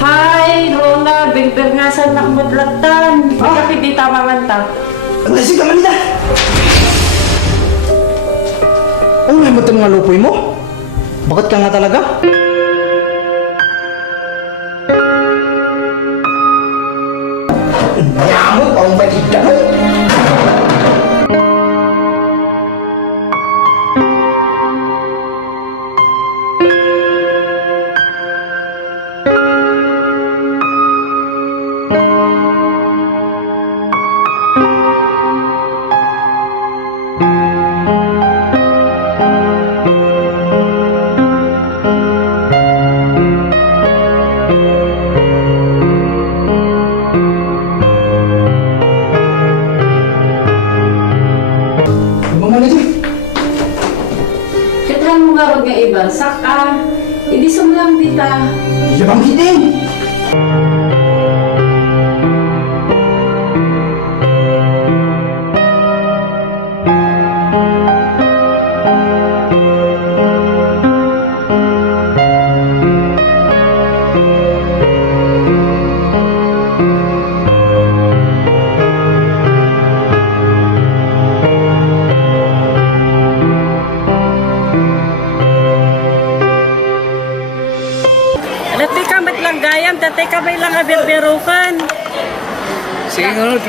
Hi, Ronald. Bigber nga sa nakmadlatan. Bakit di tama man ta? Ang lasig ka Manila! Ano nga mo ito mga lupoy mo? Bakit ka nga talaga? Nyamot ang balik ka mo! Kailangan mo nga huwag nga ibalsak Hindi sumlang dita. Yabang hitin! Dati ka matlanggayam, dati ka may lang abirbirukan. Sige, Ronald.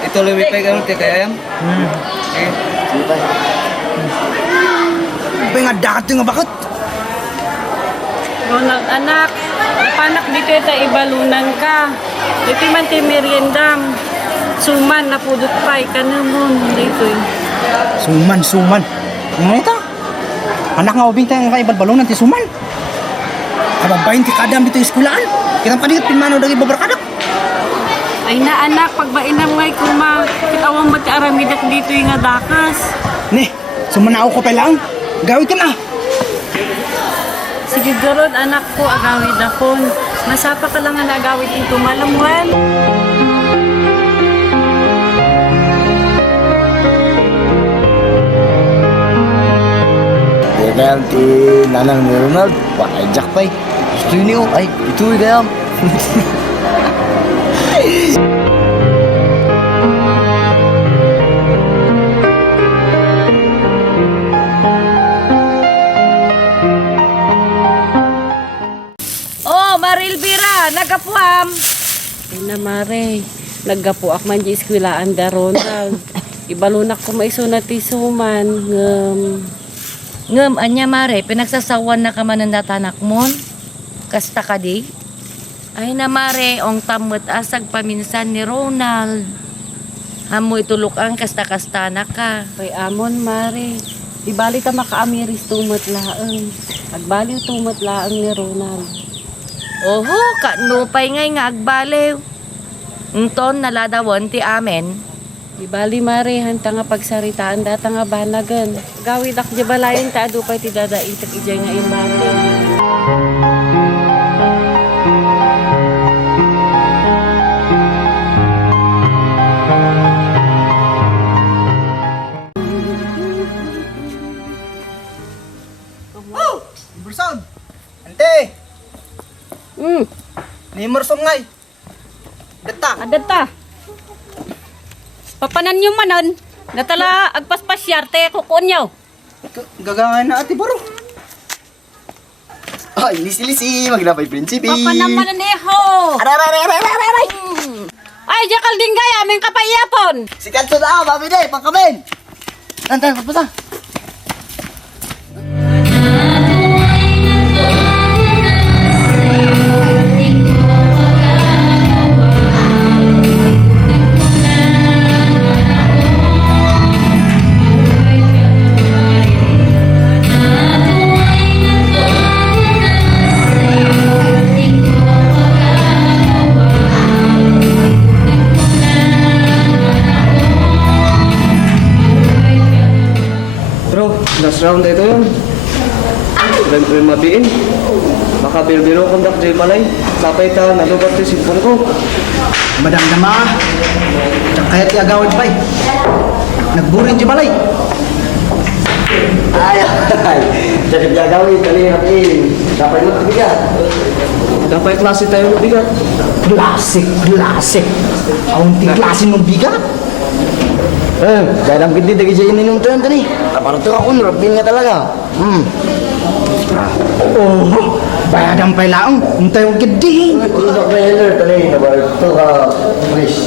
Ito lebih baik Ronald kaya ayam. Sige. Sige pa. Nga dakat yung bakit? Ronald, anak, panak dito ita ibalunan ka. Dito man ti meriendam. Suman, napudot pa, ikanamon. Dito Suman. Ano ito? Anak nga ubing tayo nga ibalbalon nanti suman. Kababayin ti kadam dito yung eskulaan. Kitang kanigit pinmano dagi babarkadak. Ay na anak, pagbainam ngay kuma. Kitawang ba't aramidak dito yung dakas. Nih, sumanao ko pa lang. Gawin ka na. Sige garod, anak ko, agawid akon. Masapa ka lang nga nagawid ito, malamwel. Kaya ti nanang ni Ronald, ay Jack pa eh. Gusto yun niyo, ay ito kaya. Oh, Maril Bira, nagapuam. Ay na mare, nagapuak man di eskwilaan da Ronald. Ibalunak ko maisuna ti suman. Ngem, anya mare, pinagsasawan na ka man ng datanak mon? Kasta ka di? Ay na mare, ong tamot asag paminsan ni Ronald. Hamo itulok ang kasta-kasta na ka. Kay amon mare, di bali ta makaamiris tumat laang. Agbaliw tumat laang ni Ronald. Oho, kanupay ngay nga agbalew. Nton naladawon ti amen. Di bali mare, hanta nga pagsaritaan data nga banagan. Gawid ak di balayin ta adupay ti dadain tak ijay nga imate. Iberson! Ante! Ni Imerson ngay! Data! Adata. Papanan nyo manon. Natala agpaspasyarte kukun nyo. Gagangan na ati baro! Ay, lisi-lisi! Magnapay prinsipi! Papanan mananeho. Aray! Ay, jakal din gaya, aming kapayapon. Si Kanso na! Mami de! Pangkamen! Tantan, pagpasa! Last round ito yun. May mabiin. Baka bilbilo kondak jay malay. Sapay ta, nalubat ti sipon ko. Madamdama! Kaya ti agawad pa'y. Nagburin di balay. Ay! Sakit gagawin, tali natin. Dapat mo bigat. Dapat klase tayo ng bigat. Klase. Aunti klase ng bigat. Dalam gede dari saya minum tuh tadi. Apa tuh aku nurabin nga talaga. Oh, bayadan pa lang. Untay yung gede. Tidak bener tadi, dapat tuh ka. Please.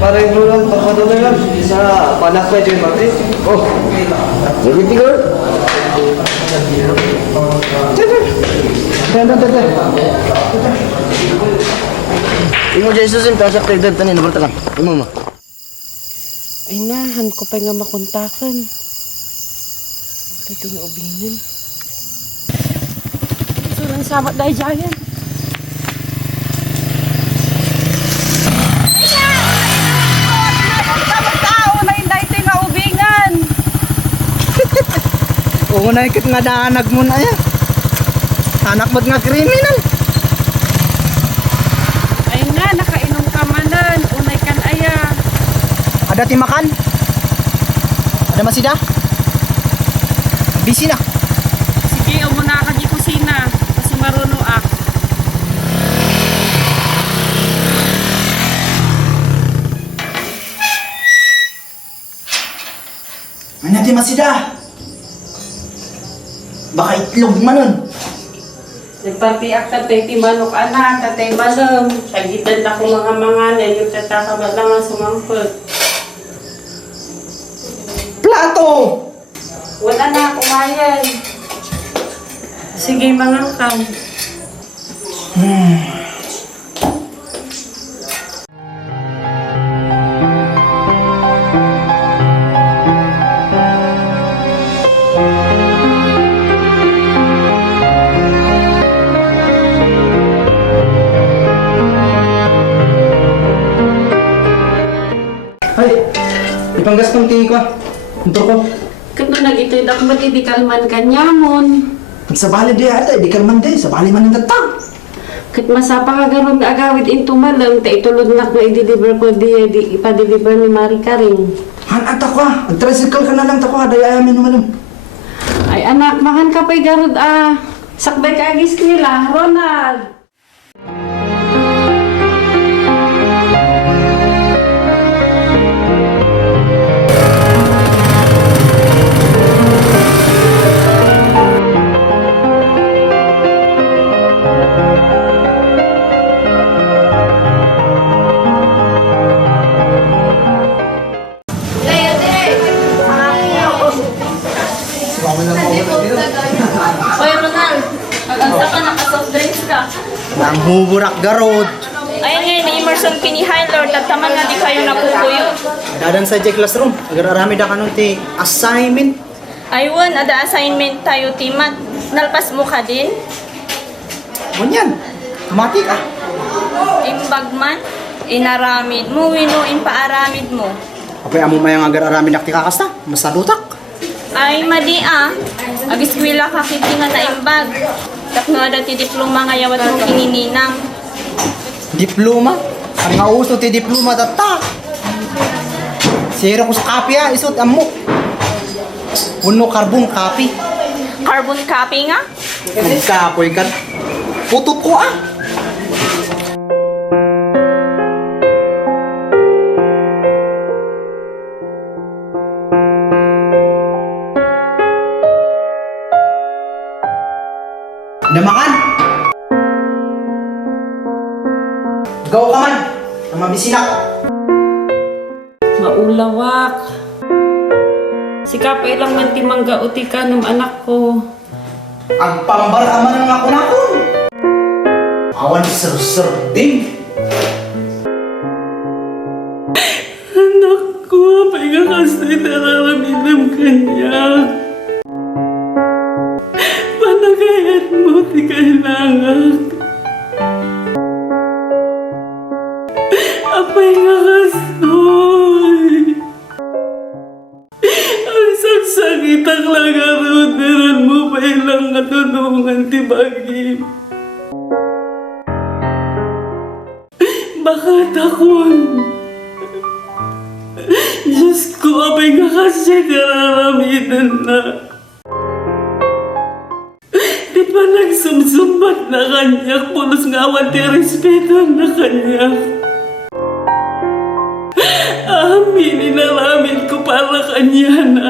Parang lang papadala lang sa panak pa dyan, Martin. Oh. Jadi tigor. Imo dyan susun, tasak tayo tani na bertakan. Imo mo. Ay nahan ko pa nga makontakan. Ito yung ubinan. So, nang samat dahil dyan. Oo na ikit nga daanag mo na yan. Anak mo't nga kriminal. Ay nga, nakainom ka manan. Unay kan aya. Ada timakan? Ada masida? Busy na. Sige, umuna ka di kusina. Kasi maruno ak. Ano di masida? Baka itlog manon. Nagpapiak ka tayo timanok anak, tatay malam. Kagitan na ko mga yung tatakabat lang ang sumangkot. Plato! Wala na kumayan. Sige, mga kam. Ay, ipanggas pang tingin ko. Untuk ko. Kano nag-ito'y dakmat, hindi kalman kanyamon. Sa bali di ata, di kalman di. Sa bali man yung tatang. Kat masapa ka garon na agawid into malang, ta itulod na ko i-deliver ko di ipa-deliver ni Mari Karing. Han ata ko ah. Mag-tricycle ka na lang ta ko ah. Dayayamin naman yung. Ay anak, makan ka pa'y garod sakbay ka agis nila, Ronald. Oy, Ronald, mag-asa ka, naka-soft drinks ka. Nang huburak garod. Ayun ngayon, ni Emerson Pinihilord, at taman nga di kayo napupuyo. Dadan sa classroom. Agar arami da kanong ti assignment. Ayun, ada assignment tayo, Timat. Nalpas mo ka din? Munyan. Mati ka. Imbag man, inaramid mo, winuin paaramid mo. Apay amo mayang agar arami nakti kakasta. Masadutak. Ay, madi agiskwila ka kiti nga na imbag. Tapno ada ti diploma nga yawat mo kinininang. Diploma. Ang nga uso ti diploma tata. Zero ko sa kape ah. Isot amo. Puno carbon copy. Carbon copy nga? Kapoy kan. Putut ko ah. Damakan. Gaw ka man. Ang mabisinak. Maulawak. Si kapay lang man timangga uti ka ng anak ko. Ang pambar ka man ng ako nakon. Awan sir ding. Anak ko, pagkakasay nararamidam kanya. Panagayat mo, di kailangan. Apay nga kasoy. Ang sagsakit ang lagaroon, meron mo pa ilang katulungan, tibagim. Baka takon. Diyos ko, apay nga kasi kararamitan na. Nagsumsumbat na kanya, pulos nga awan ti respeto na kanya. Aminin namin ko para kanya na.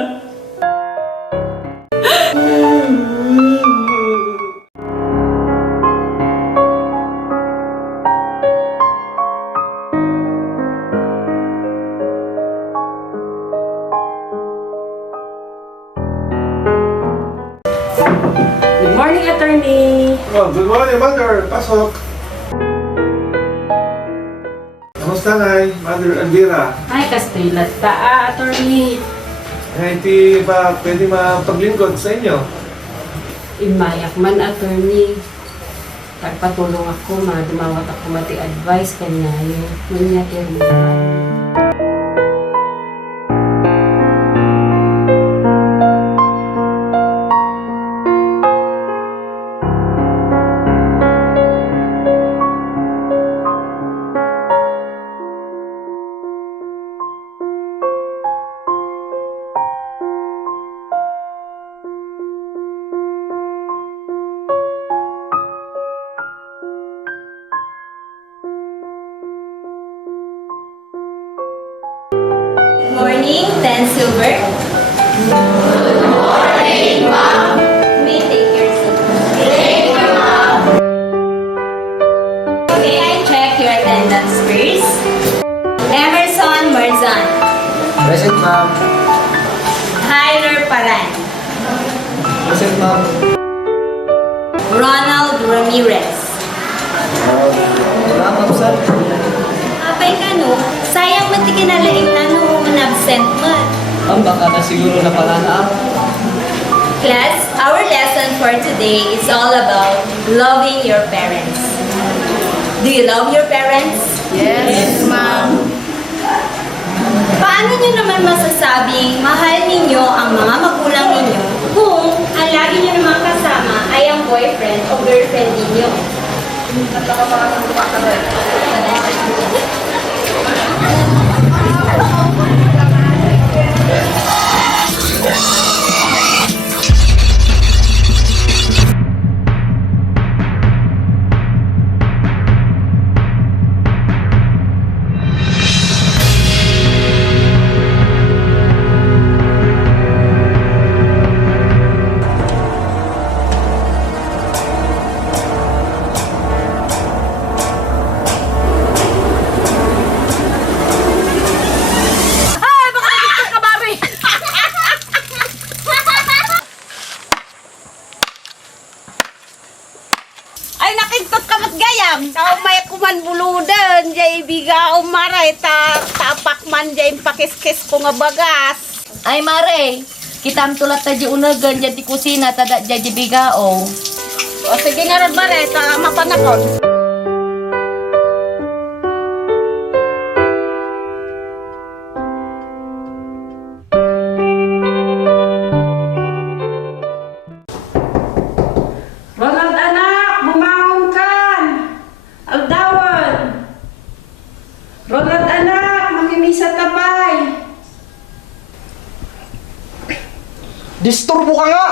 Good morning, attorney. Oh, good morning, Mother. Pasok. Kamusta, Nay? Mother Elvira. Ay, kastilat ta, attorney. Hindi ba pwede mapaglingkod sa inyo? Imayak man, attorney. Pagpatulong ako, dumawat ako mati advice kanya yung nunya terminal. Morning, Ten Silver. Good morning, Mom. May take your seat. Thank you, Mom. Okay, I check your attendance first. Emerson Marzan. Present, ma'am. Tyler Paran. Present, ma'am. Ronald Ramirez. Wala, ma'am, sir. Apay ka no, sayang man ti kinalaing na no, absent mo. Ma'am, baka na siguro na pala na. Class, our lesson for today is all about loving your parents. Do you love your parents? Yes, Ma'am. Paano nyo naman masasabing mahal ninyo ang mga magulang ninyo kung ang lagi nyo naman kasama ay ang boyfriend o girlfriend ninyo? Ay nakintot ka mat gayam. Tao may kuman buludan. Jay biga umaray. Tapak man jay pakiskis ko nga bagas. Ay mare, kitam tulat ta di unagan di kusina tada di bigao. O sige nga ron mare. Mapanakon. Ronald, anak! Bumangon ka! Aldawan! Ronald, anak! Makimisa tabay! Disturbo ka nga!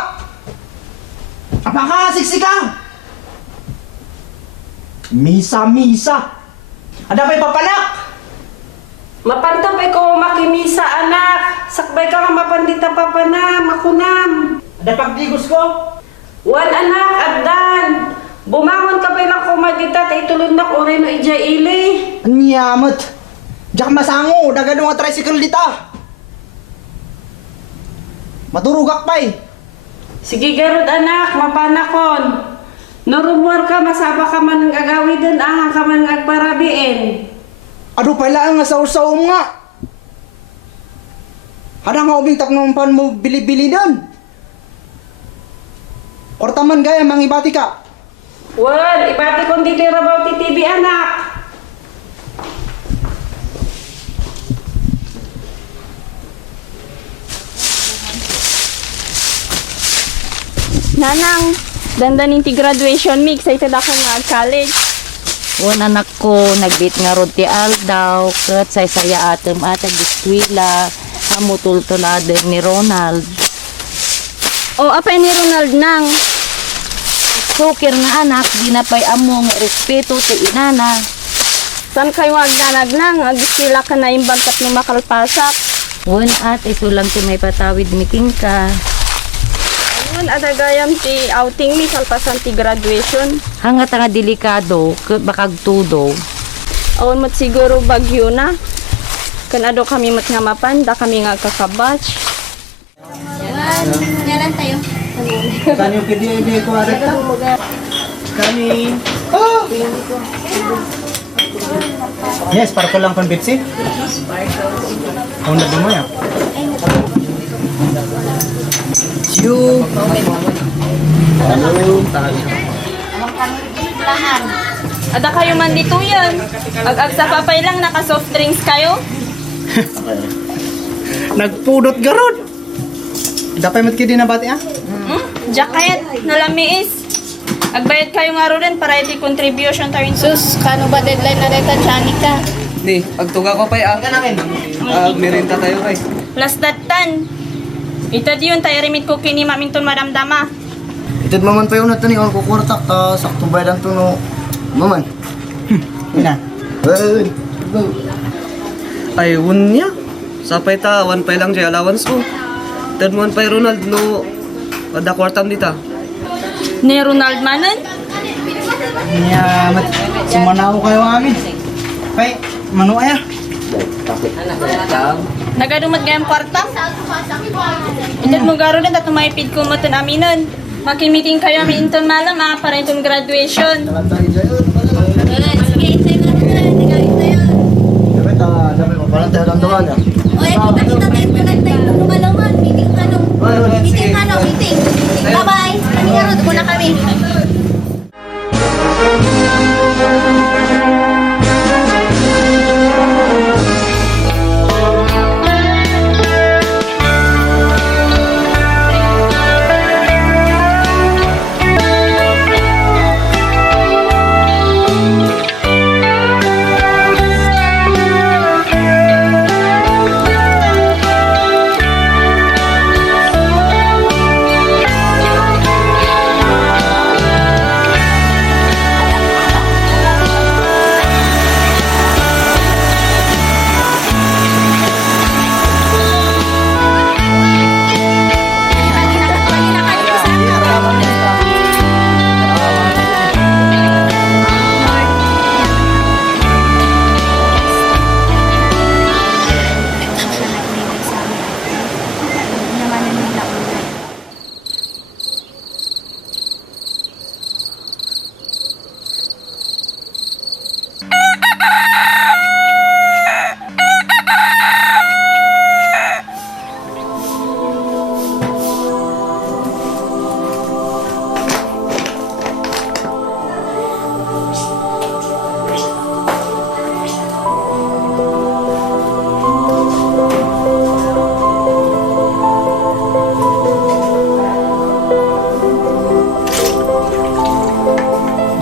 Apakasiksik ka! Misa-misa! Ada pa'y papanak! Mapantapay ko makimisa, anak! Sakbay ka nga mapandita papanam, makunam! Ada pagdigos ko! Wan, anak! Abdan! Bumangon ka pa lang kumagita, itulog na ko rin no ija ili! Anyamot! Diyak masango! Dagano nga tricycle dita! Maturugak pa'y! Sige garod, anak! Mapanakon! Norumwar ka, masaba ka man ng agawidan, ahang ka man ng agparabiin! Ado pala nga saw-saw nga! Hada nga ubing taknompan mo bili-bili doon! Ortaman gaya, mangibati ka! Wan, ibati kong ditira ba ti TV, anak? Nanang, dandanin ti graduation mix ay tada ko nga college. Wan anak ko, nagbit nga rod ti Aldaw, kat say saya atem atag diskwila, hamutultuladen ni Ronald. O apay ni Ronald nang. sukir nga anak, di na pa'y among respeto ti inana. San kayo agdanag nang, agisila ka na imbag kat ni makalpasak. Wan at iso lang ti may patawid meeting ka. Ayun, adagayam ti outing mi, kalpasan ti graduation. Hangat nga delikado, bakag tudo. Awon mo't siguro bagyo na. Kanado kami mo't nga mapanda, kami nga kakabatch. Yalan tayo. Kanyo kidi ko adat ta. Kani. Oh! Yes, para ko lang pang Bitsy. Kung na mo ya. You. Ada kayo man dito yan. Ag sa papay lang, naka soft drinks kayo. Nagpudot garod. Dapat mat kidi na bati ah. Diyak kayat, nalamiis. Agbayad kayo nga rin para iti contribution tayo. Sus, kano ba deadline na dito, Janica? Ni, pagtuga ko pa merinta tayo kay. Last that tan. Itad yun, tayo rimit ko kini mamington madamdama. Itad maman pa yun na ito ni Uncle Kurtak, sakto bayan ito no, maman. Ina. Ay, niya. Sapay ta, 1 pa lang dyan allowance ko. Third mo 1 pa Ronald, no, da kwartam dita. Ni Ronald manan? Niya mat sumanaw kayo amin. Kay mano aya. Nagadumat gayang kwarta? Itad mo garo din, at tumayipid ko mo ito aminon. Makimiting kayo amin inton malam, para itong graduation. Sige, ito yung Dapat mapalang tayo damdaman niya. O, kita tayo tayo lumalaman. Meeting ka no. Meeting. Bye-bye. Nangyarod ko na kami.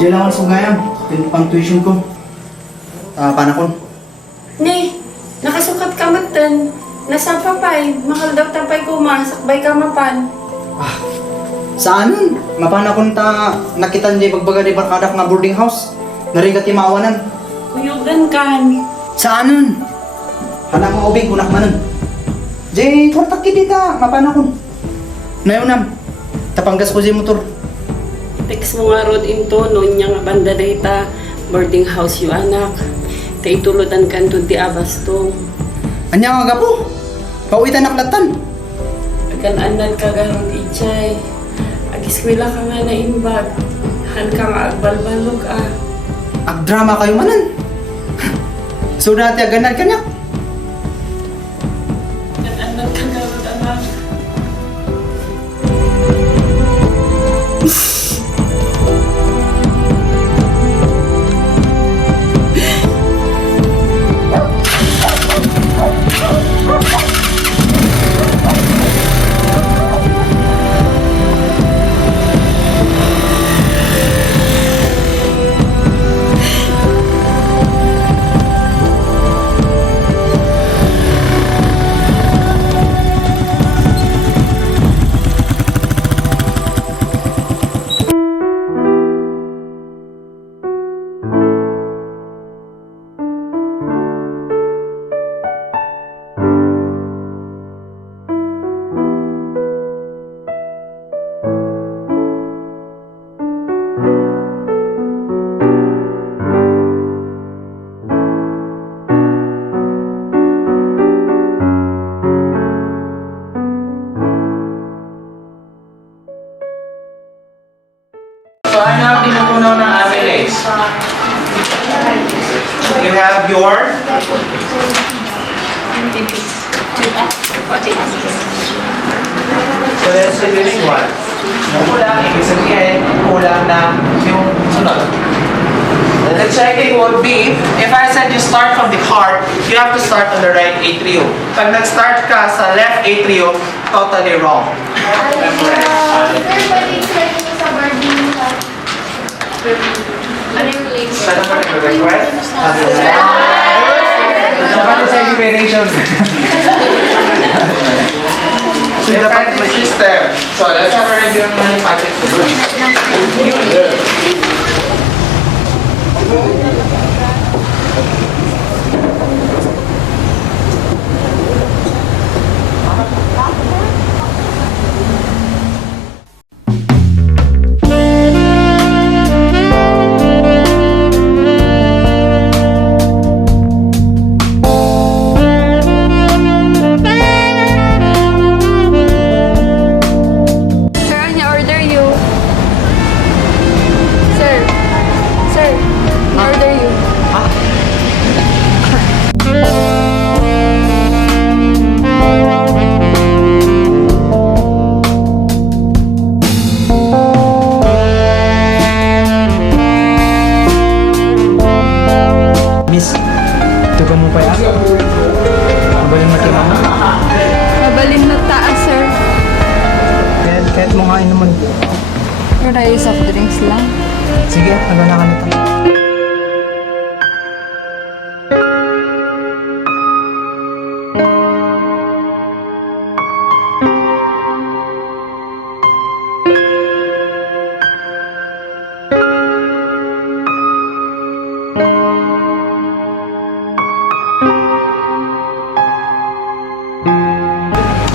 Diyan lang sa ngayon. Pang tuition ko. Panakon. Ni, nakasukat ka matan. Nasa papay, mahal daw tapay ko sakbay ka mapan. Saan? Mapanakon ta nakita niya bagbaga di barkadak nga boarding house. Narigat imawanan. Kuyugan kan. Saan? Anak mo ubing kunak manan. Jay, kwartak kidi ka mapanakon. Nayunam. Tapanggas ko si motor. Text mo nga road into noon niya nga banda data boarding house yu anak. Tay tuludan kan to di abastong. Anya nga gapo? Pauwitan naklatan. Agan-anan ka garon ichay. Agiskwela ka nga na imbag. Han ka nga agbalbalog Agdrama kayo manan. So dati aganan kanya. Agan-anan ka garon anak. you have your so let's say this one. Kulang, ibig sabihin, kulang na yung sunod. The next checking would be, if I said you start from the heart, you have to start on the right atrium. Pag nag-start ka sa left atrium, totally wrong. Saan ako nag-request? Ano sa inspiration? So dapat may system. So let's have a review ng manufacturing. Sir, ano order you? Sir. Sir, order you. Miss, tuga mo pa yan? Mabaling na kay mama? Mabalin na taas, sir. Kahit mo nga naman. Or tayo soft drinks lang. Sige, ano na ka nito?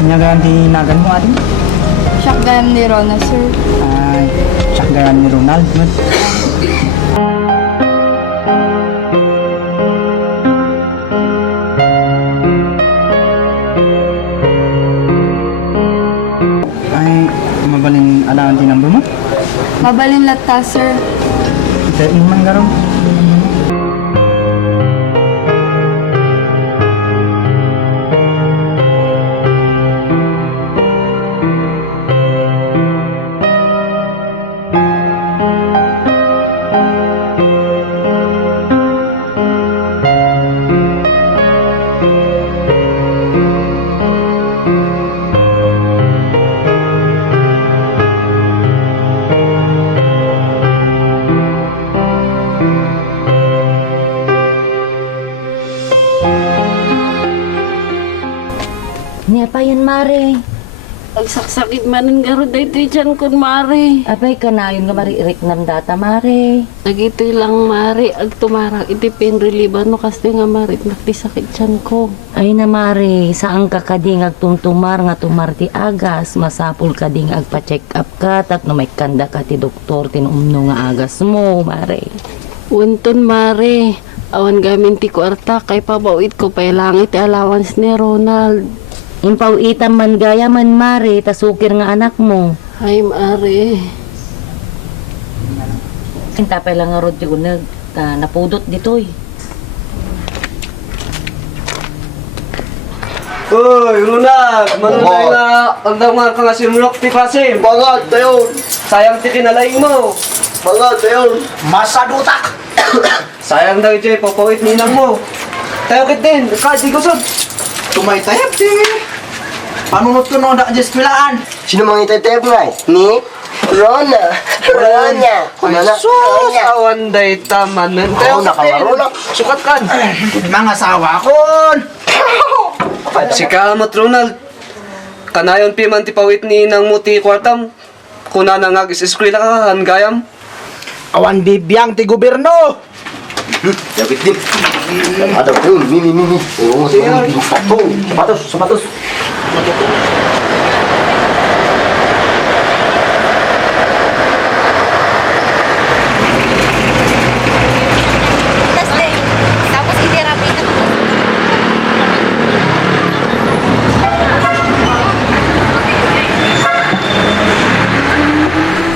Nanyagaan tinagan mo atin? Shotgun ni Rona, sir. Ay, tsakagaan ni Ronald. No? Ay, mabalin alaan din number mo? Mabalin lata, sir. Dahil naman garong. Niya pa yun, Mare. Agsakit manin garo dito dyan kun mare. Abay ka na yun nga mariirik nam data, Mare. Nagitoy lang mare, ag tumarang iti pain reliever no kasi nga mare, naktisakit dyan ko. Ay na, Mare, saan ka kading agtumtumar nga tumarti agas, masapul kading agpa-check up ka, tat no may kanda ka ti doktor, tinumno nga agas mo, Mare. Unton mare, awan gamin ti kwarta, kay pabawit ko pa langit ti allowance ni Ronald. Impaw itam man gaya man, Mare, tasukir nga anak mo. Ay mare. Intapay lang nga rod yung napudot ditoy. Uy, Ronald! Manunay na ang damang ka nga simulok ti Kasim. Bangad tayo! Sayang ti kinalaing mo. Bangad tayo! Masadutak! Sayang daw iti papawit ninang mo. Tayo kit din, kasi gusod. Tumaytayap di! Panunod ko no da dyan skwilaan! Sino mga itetep nga? Ni? Rona! Rona! Ay, sus! Awan day tamanan. Tayo Ako, kit din. nakalaro lang. Sukat kan. Mga sawa kon! Si Kamot Ronald. Kanayon piman ti pawit ni nang muti kwartam. Kuna nang agis-eskwela ka, hangayam. Awan bibiyang ti gobyerno! Dapat din. Ada pun, mini. Oh, sapatos, sapatos. Tapos i-therapy na.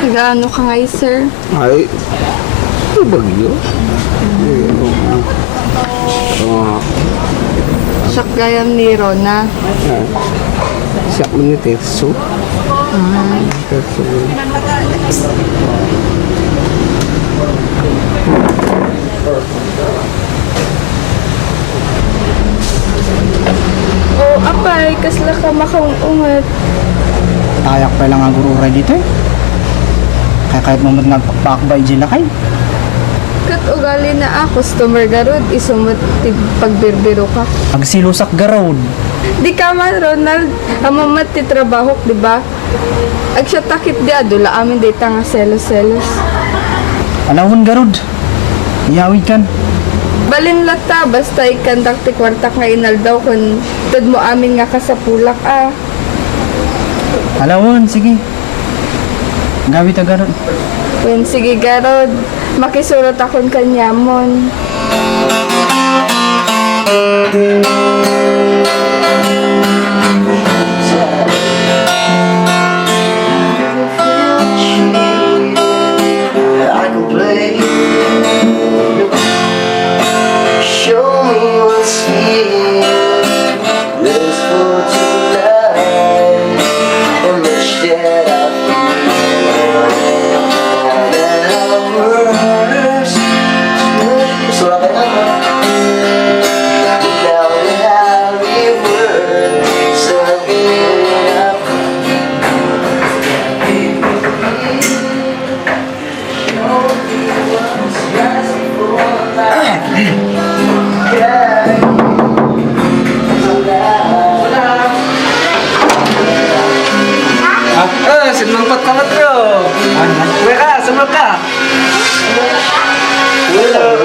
Nag-ano ka nga, sir? Ay, bagyo. Siya gayam ni Rona. Siya mo ni Tetsu. Oh, apay, kasla ka makaungat. Tayak pa lang ang guru dito eh. Kaya kahit mamad nagpakbay dyan kay. Kat ugali na customer garod, isumot pagbirbiro ka. Magsilusak garod. Di ka man, Ronald, amamat ti trabaho, di ba? Ag siya takip di adula amin data nga selos-selos. Alawon garod. Iyawid kan. Balin lata, basta ikandak ti kwartak nga inaldaw kung tad mo amin nga kasapulak Alawon, sige. Gawit ta garod. When sige garod, makisurat akong kanyamon. I can play. Show me what's here. Let's go tonight. How much that I feel. That our words. So I can now that we were something up. Sinumpat ka bro. Uwe ka, sumulog ka. Bulag.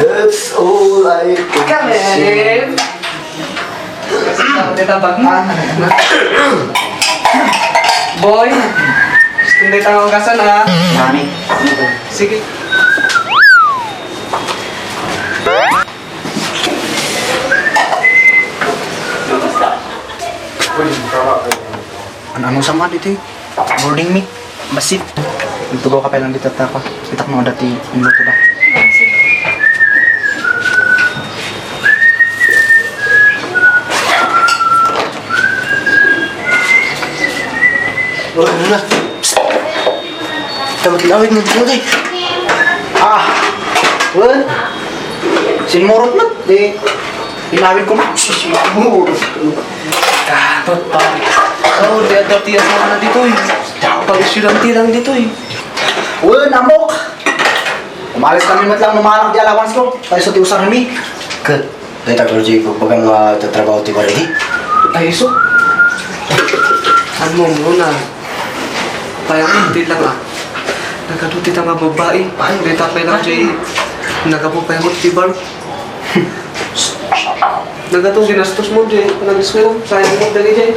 That's all I can say. Boy, hindi tayo ang kasan ha. Nani. Sige. Ano sama dito eh? Boarding meet. Basit. Itugaw ka pa lang dito at ako. Itak mo dati yung luto ba? Oh, ano na? Dapat lawit mo dito kay. Wan? Sinmurot na. Di. Inawid ko na. Sinmurot. Katot pa. Oh, di ada tiya sa na dito eh. Pag-isyulanti lang dito eh. Wan, amok! Umalis kami mat lang numanak di alawans ko. Tayo sa tiusang rami. Kat, dahil tagroji ko bagang tatrabaho ti barili. Ay, iso. Ano mo na? Payamunti lang Nagaduti ang mga babae. Di tapay lang jay. Nagapupayamot ti bar. Nagatong ginastos mo jay. Nag-iswell. Sayang mo dali jay.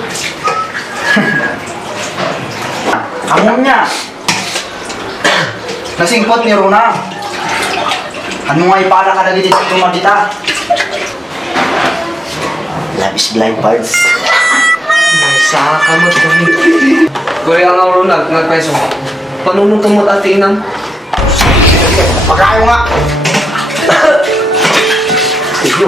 Amon niya. Nasingpot ni Rona. Ano nga ipara ka dagiti sa tumadita? Love is blind parts. May saka mo to. Guri ang Ronald. Nagpaiso. Panunong mo ati inang. Pagkayo nga. Sige,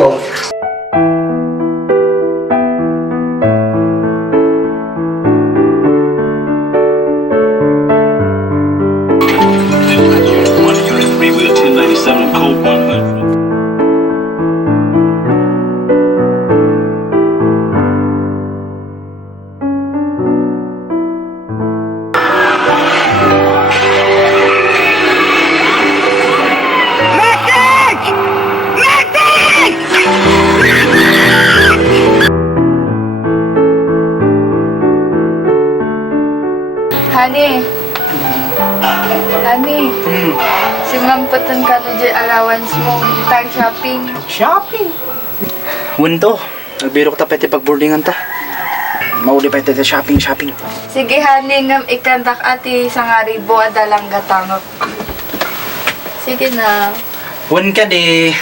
Mangampatan ka na dyan allowance mo. Tag shopping. Shopping? Wento, nagbiro ko tapete pag-boardingan ta. Mauli pa ito shopping. Sige, honey, ngam ikandak ati sa nga ribo adalang gatangok. Sige na. Wen ka di.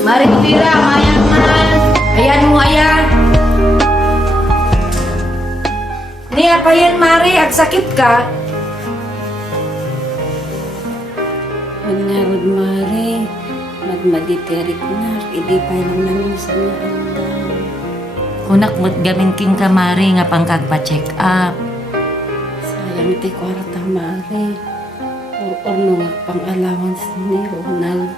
Mari Tira, mayan man. Ayan mo, ayan. Niya pa yan, Mari. Ag sakit ka. Mangarod mare, magmaditerik na, hindi pa lang namin sa naandang. Kunak mo't gamin king ka, Mari, nga pangkagpa-check up. Sayang ti kwarta mare, or nga pang-allowance ni Ronald.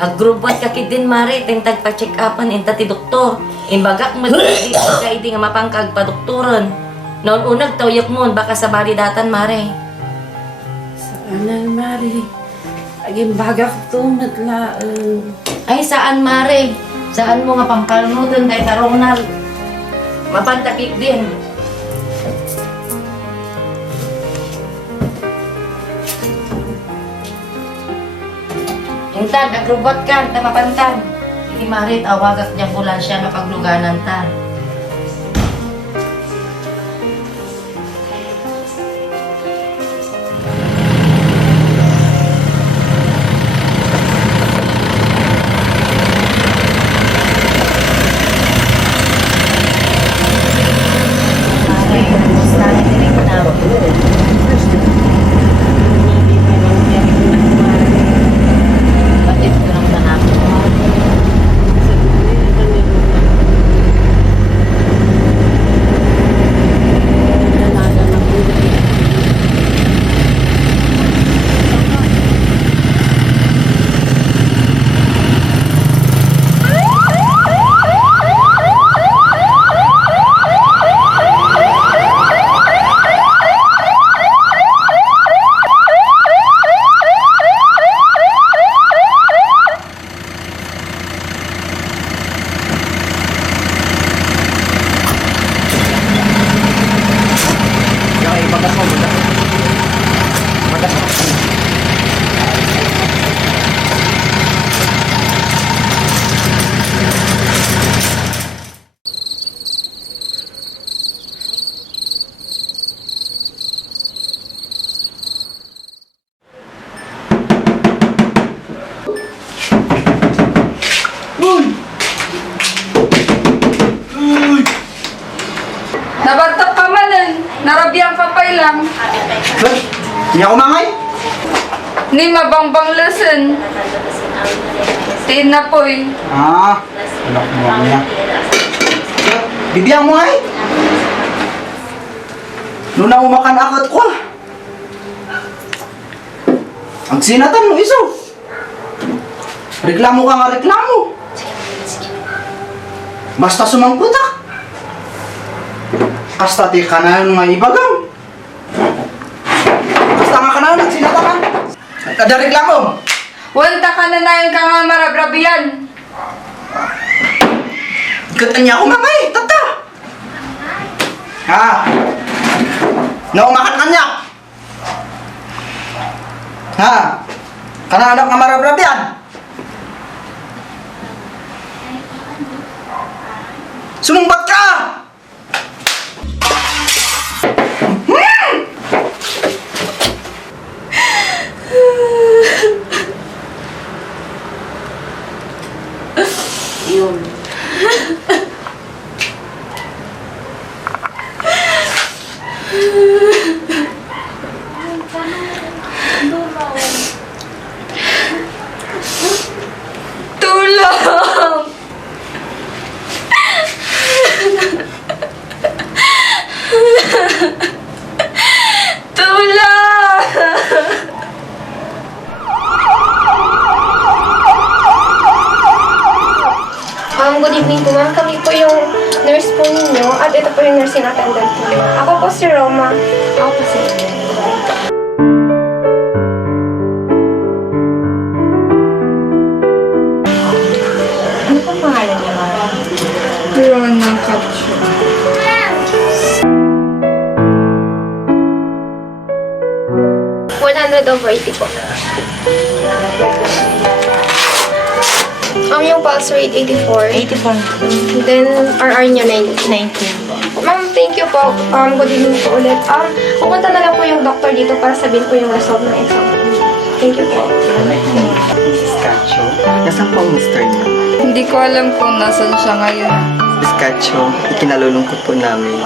Agrupot ka kid din, Mari. Tintag pa-check upan, inta ti doktor. Imbagak mo di ka hindi nga mapangkagpa-doktoron. Noon unag tawyak mo, baka sa baridatan, Mari. Saanan mare, aging bagak tumatlaan. Ay, saan, Mari? Saan mo nga pangkalnudon kay ka, Ronald? Mapantakik din. Intad, agrobot ka, ta mapantad. Sige, Marit, awagak niyang ambulansya nga pagluganan ta. Hindi ako mangay. Ni mabangbang lesson. Tin na po eh. Anak mo niya. Bibiyang mo ay. Nung naumakan akot ko. Ang sinatan mo iso. Reklamo ka nga reklamo. Basta sumangkutak. Kasta ti ka na yung mga ibagang. Basta nga ka na yung nagsinatakan. Kada reklamo. Wanta ka na yung ka nga marabrabiyan. Ikatan niya ako mamay, tata. Ha? Naumakan ka niya. Ha? Kana-anak nga marabrabian. Sumumbat ka! Tulong! Tulong! Good evening po ma'am. Kami po yung nurse po ninyo at ito po yung nursing attendant po. Ako po si Roma. Ako po si Ano po pangalan niya, ma'am? Rona Katsu. $100/80 po. Yung pulse rate 84. 84. Then RR niya 90. 19. Ma'am, thank you po. Good evening po ulit. Pupunta na lang po yung doctor dito para sabihin po yung result ng exam. Thank you po. Mrs. Cacho, nasaan po ang mister niyo? Hindi ko alam kung nasan siya ngayon. Mrs. Cacho, ikinalulungkot po namin.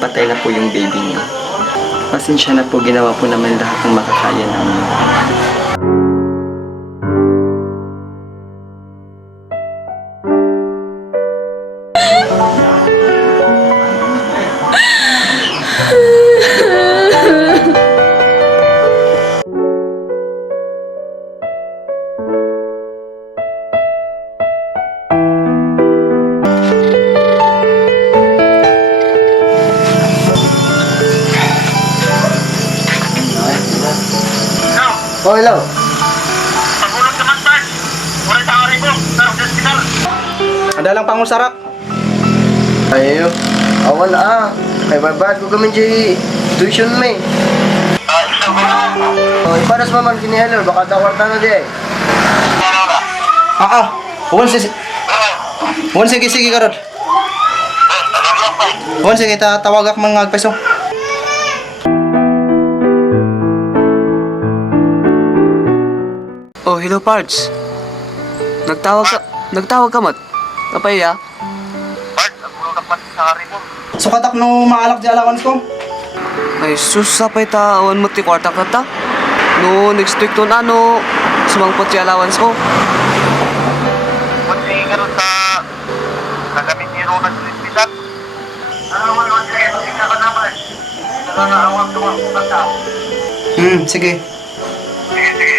Patay na po yung baby niyo. Pasensya na po, ginawa po naman lahat ng makakaya namin. Oh, hello. Ada lang pang usarak. Ayo, awan kay babad ko kami di tuition me. Oh, iparas man kini hello, baka tawarta na di. Huwag sige karod. Huwag sige, tawagak mga agpeso. Oh, hello Pards. Nagtawag ka mat. Kapay ya? Sukatak no maalak di allowance ko. Ay, sus, sapay ta, awan mo ti kwarta ka ta. No, next week to na, no, sumangpot si allowance ko. Kung sige ka rin sa nagamit ni Ronald sa hospital, wala sige, sige ka naman. Nakakaawag naman kung kata. Sige. Sige.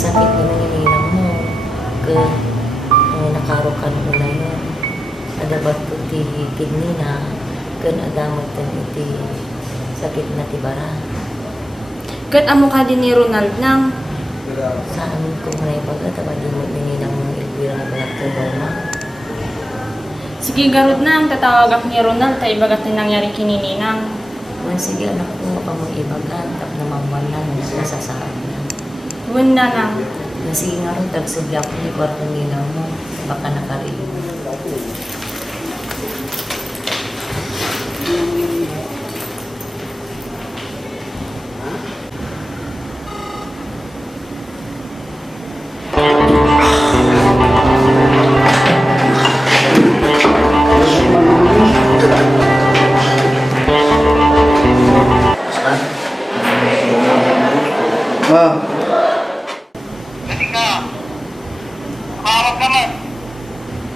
Sakit na nangininang mo. Nakaro ka na na yun. Adabat ko ti kidney na. Adamot ka iti sakit na tibara. Amo ka din ni Ronald nang. Sa amin ko na ipag-ataba din mo nininang mo ilbira na balat ko Roma. Sige, garod nang. Tatawag ako ni Ronald. Tayo bagat na nangyari kinininang. Sige anak ko pa mo ibagan. Tap na mamanan. Nasasaan na. Wala nang. Sige nga rin, tagsubla ko ni kwarto nila mo. pa ka nakariin. Ma,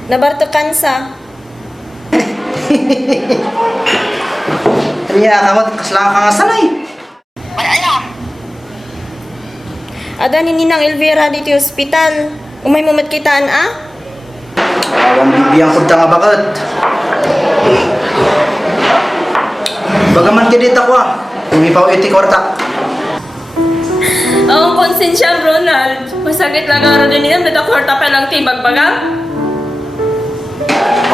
Nabarto kansa. kanya kamot kaslang ka nga sanay. Ada ni Ninang Elvira dito yung hospital. Umay mo matkitaan Awang bibiyang punta nga bakit. Bagaman kidita ko umipaw iti kwarta. Ang konsensya, Ronald. Masakit lang araw din niya, nagkakwarta pa lang tibag baga.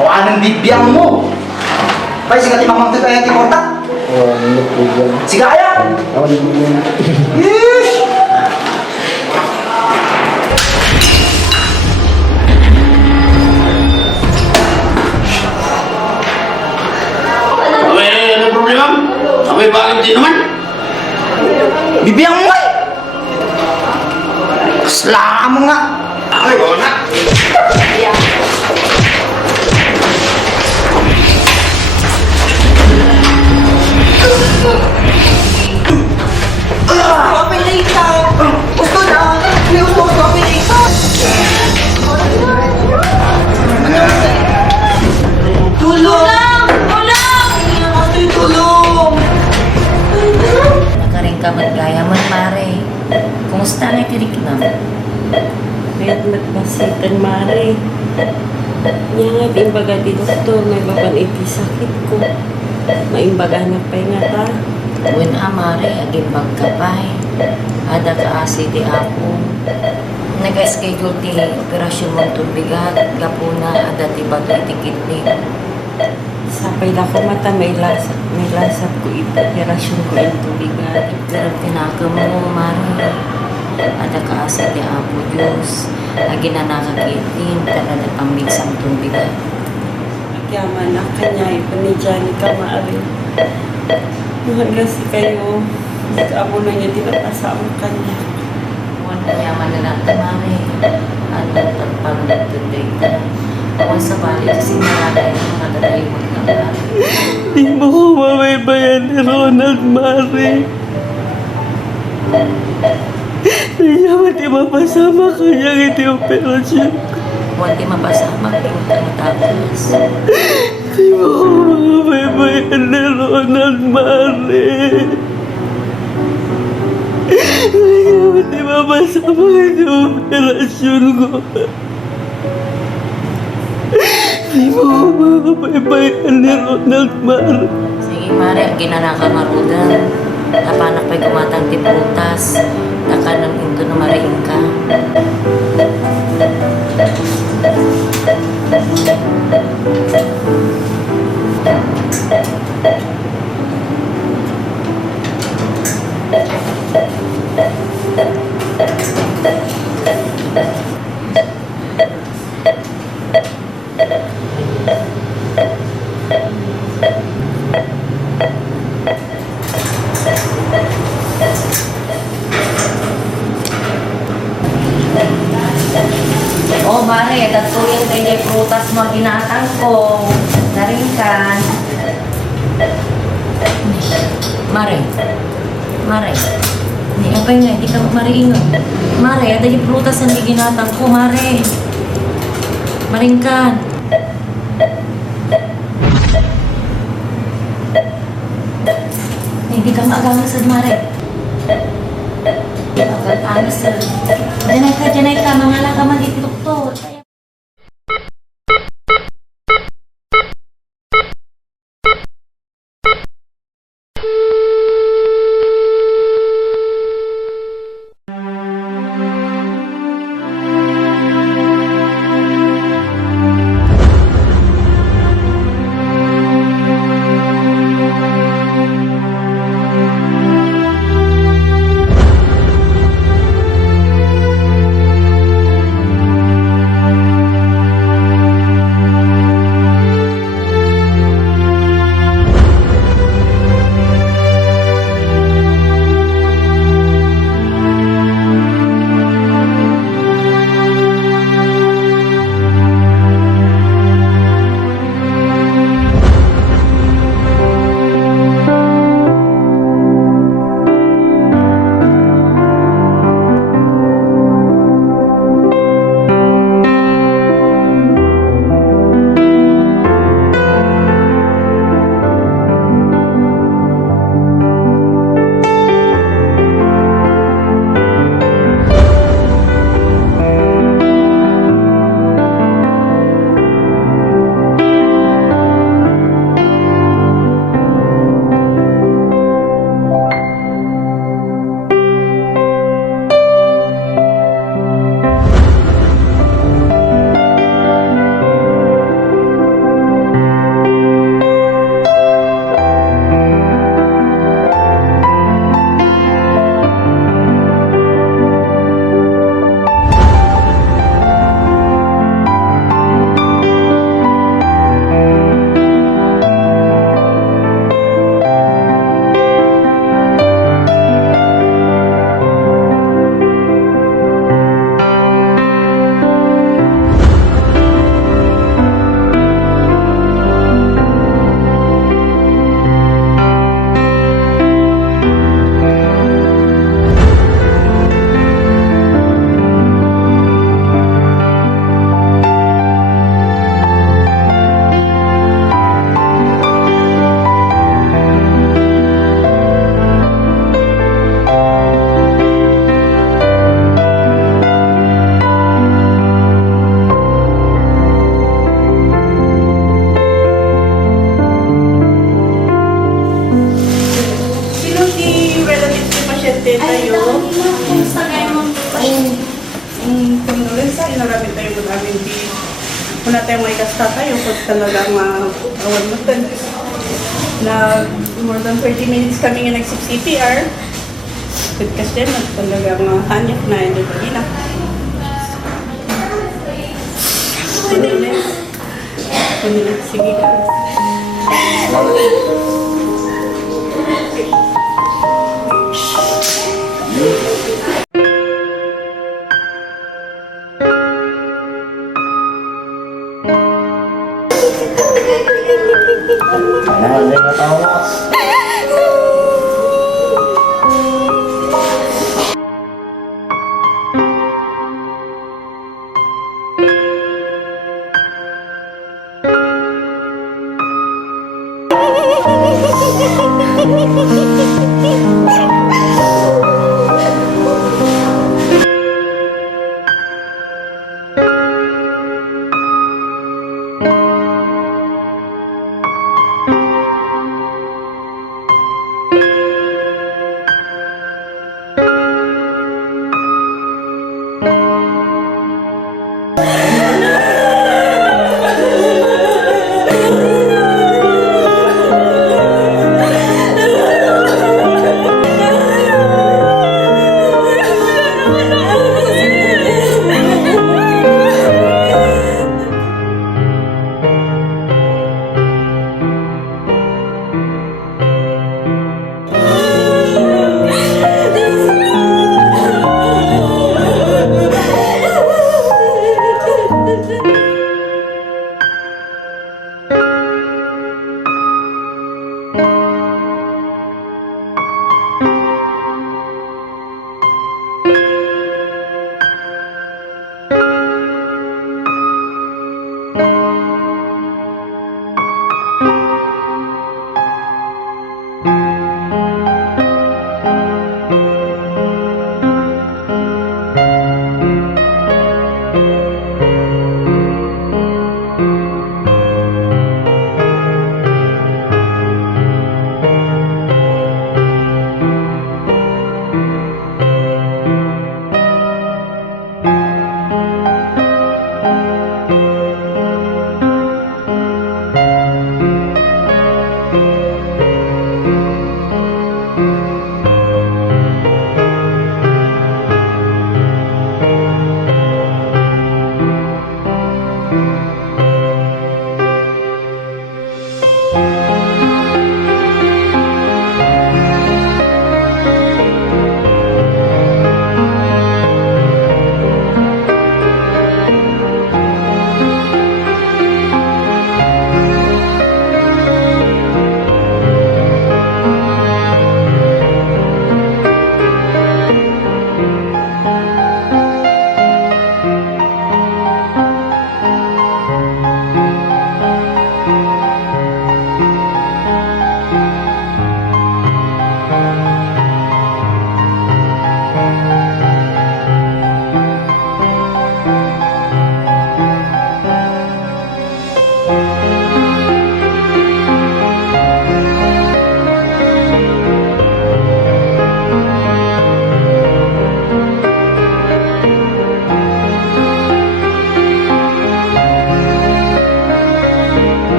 Awanan bibiyang mo. Pay, sige timamang ito iti kwarta. Sige kaya. Yes! Ano problema? Abay, bakit di naman? Bibiyang mo kaslang mo nga. Ay, wala. Nakaring ka magaya man, Mare. Kumusta na tirik na? Mayat matbasitan, Mare. Niya nga, imbaga di doktor, may baban iti sakit ko. Maimbaga na pa nga ta. Uwin Mare, aging bagkapay. Ada ka asi di ako. Nag-schedule ti operasyon mo tubigat. Gapuna, ada ti bago iti kidney. Sapay na ko mata, may lasap ko operasyon ko yung tubigat. Pero pinaka mo, Mare. Ada ka asi di ako, Diyos. Agi na nakakitin, talaga pambigsang tubigat. Agyaman na kanya, ipanidyan ka, Mare. Mahal si kayo. Nag-amo na niya tinapasama kanya. Wala yaman na lang tamari. At pag nagtunday ka. Awan sa bali, kasi nalalay ang mga dadayo magkakari. Di mo ko mabaybayan ni Ronald, Mare. Hindi mati mapasama kanya iti operasyon. Huwag mapasama kayong tanatakas. Di mo ko mabaybayan ni Ronald, Mare. Hindi mati mapasama iti operasyon ko. Di mo ko mabaybayan ni Ronald, Mare. Sige, Mare, ang ginanaka marudan. Napanak pa'y gumatang tiputas. Nakanang into na mariing ka. Oh, Mare, tatuloy kayo yung prutas mo ginatang ko. Naringkan. Mare. Mare. Hindi, apa nga, hindi ka mariingon. Mare, ada yung prutas ang ginatang ko, Mare. Maringkan. Hindi ka maagangasad, Mare. Agad-anas sa... Janay ka, mga lakaman iti Wala tayong may kasta tayo kung talagang awan mo na more than 30 minutes kami nga nagsip-CPR. Kasi talagang hanyak na hindi pa rin ako. Sige guys.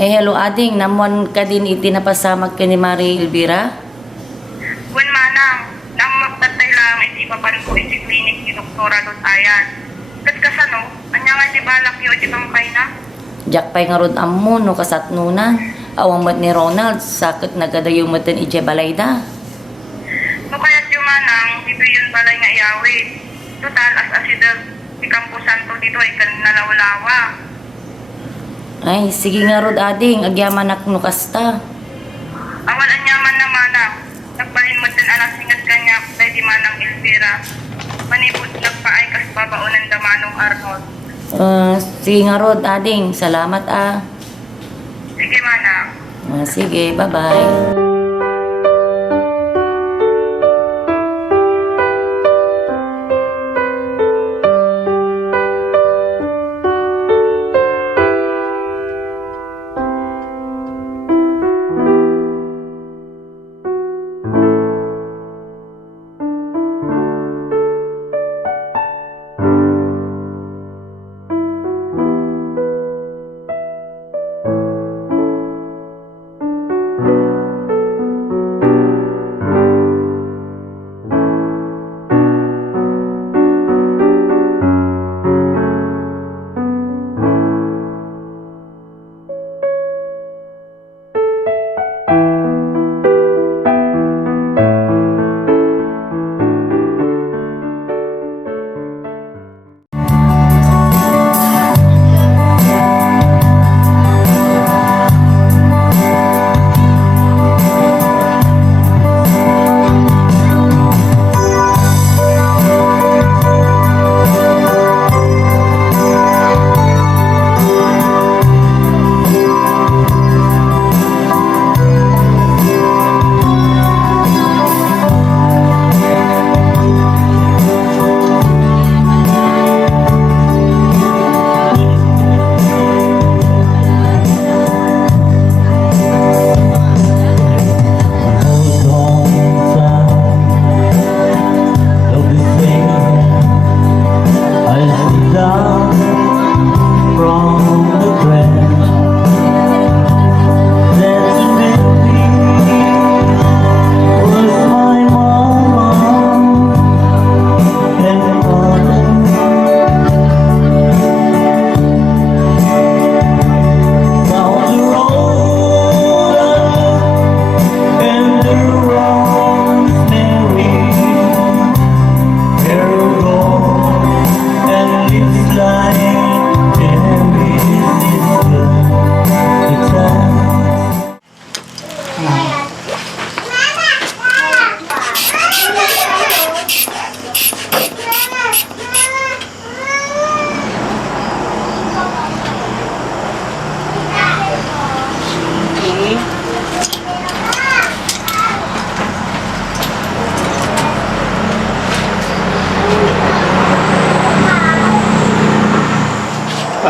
Hello ading, namon ka din iti napasamag ka ni Mari Elvira? Wen manang, nang magtatay lang iti papan ko iti klinik ni Doktora Dotayan. Kat kasano, anya nga di balak yo iti pangkay na? Jak pay nga rod ammo no kasatnunan. Awang mat ni Ronald, sakit nagadayumatan iti balayda. No kaya't yung manang, dito yun balay nga iawit. Total as asidal, di Campo Santo dito ay kan nalawlawa. Ay, sige nga rod ading, agyaman ak no kasta. Awal anyaman na manang, nagbalin mo din alasingat kanya, pwede manang Elvira. Manibot nagpaay kas babaunan da manong Arnold. Sige nga Rod, ading. Salamat Sige, manang. Sige, bye-bye.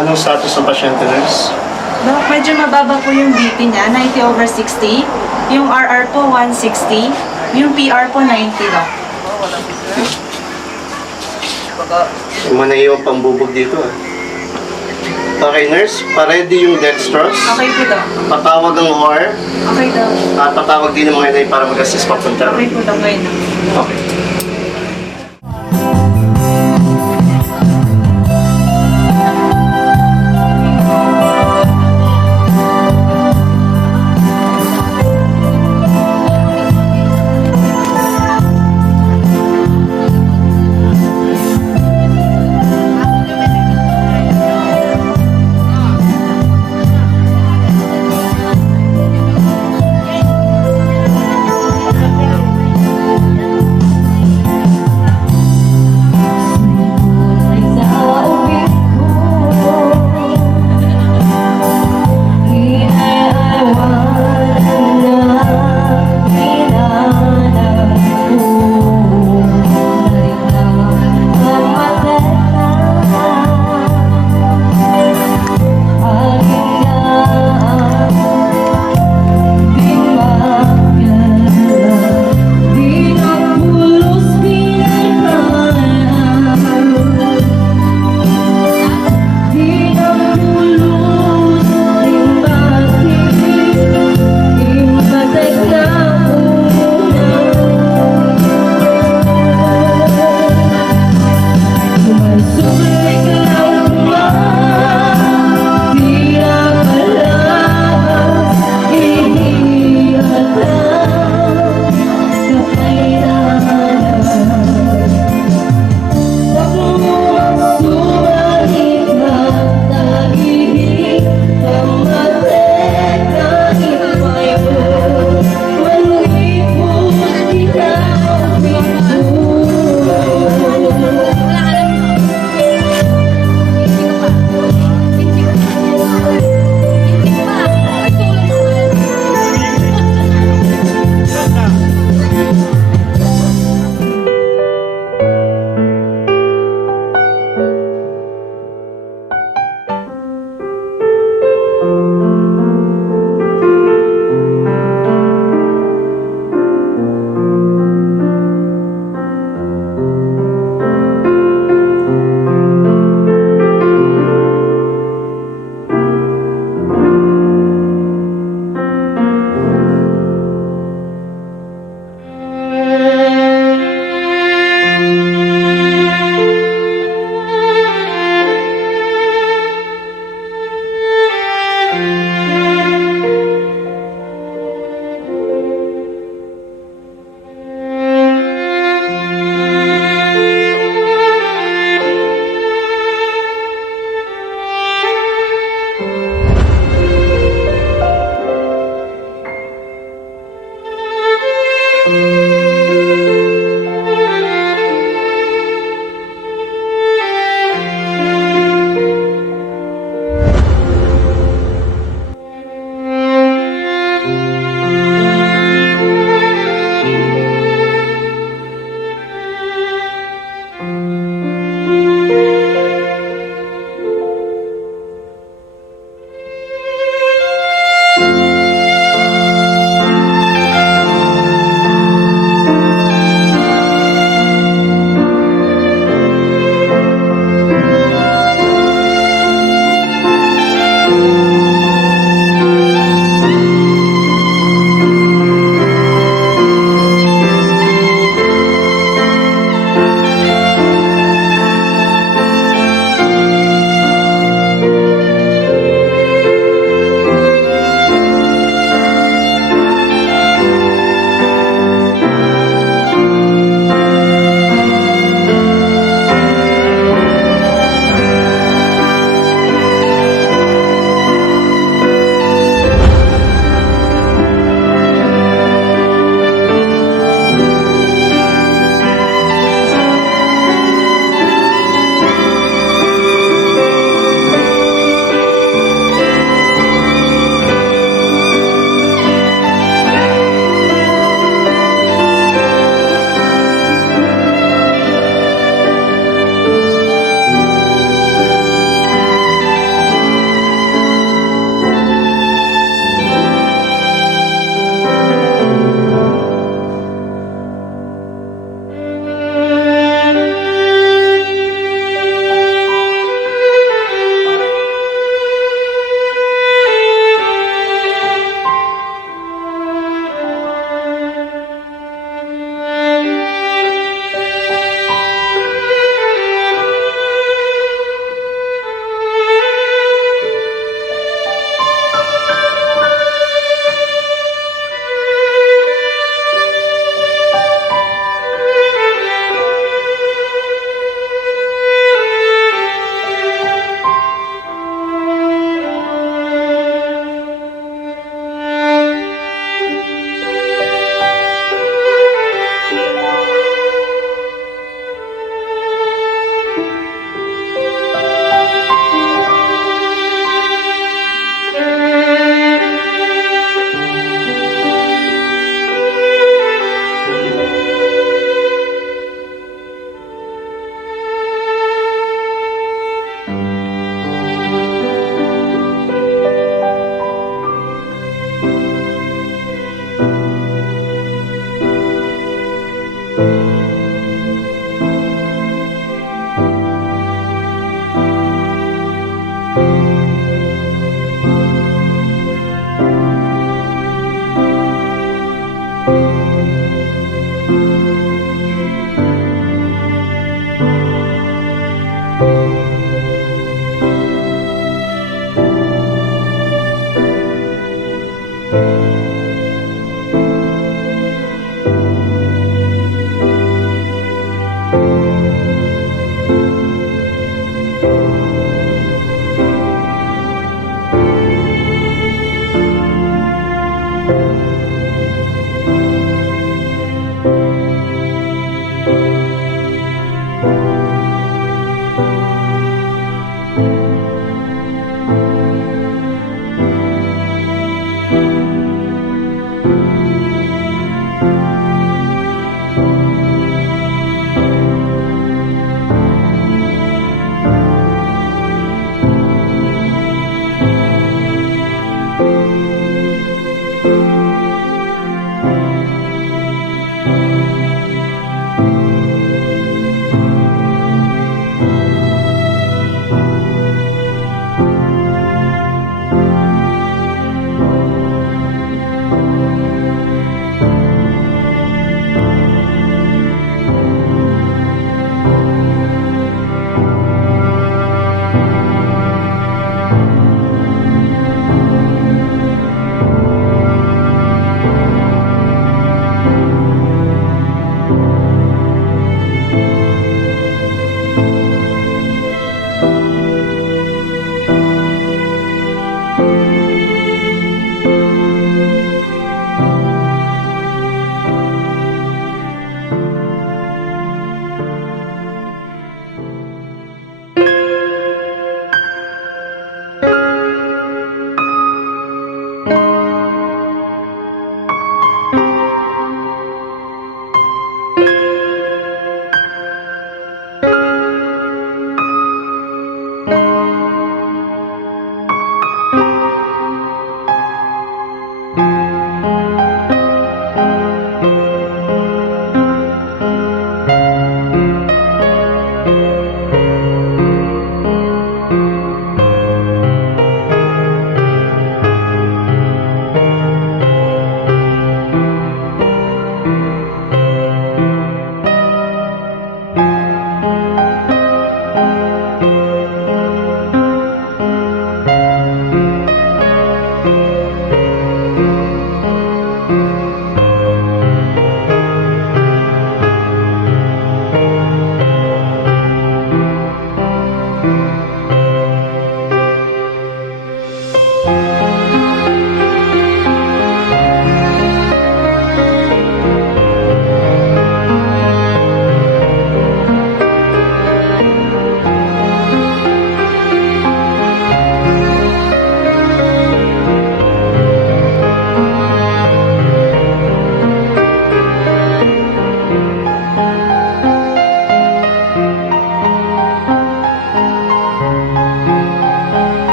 Anong status ng pasyente, nurse? Dok, medyo mababa po yung BP niya, 90/60. Yung RR po, 160. Yung PR po, 90, Dok. Manayo ang pambubog dito ah. Okay, nurse, pa-ready yung dextrose. Okay po, Dok. Patawag ang OR. Okay, Dok. At patawag din ng mga inay para mag-assist papunta. Okay po, Dok. Ngayon na. Okay.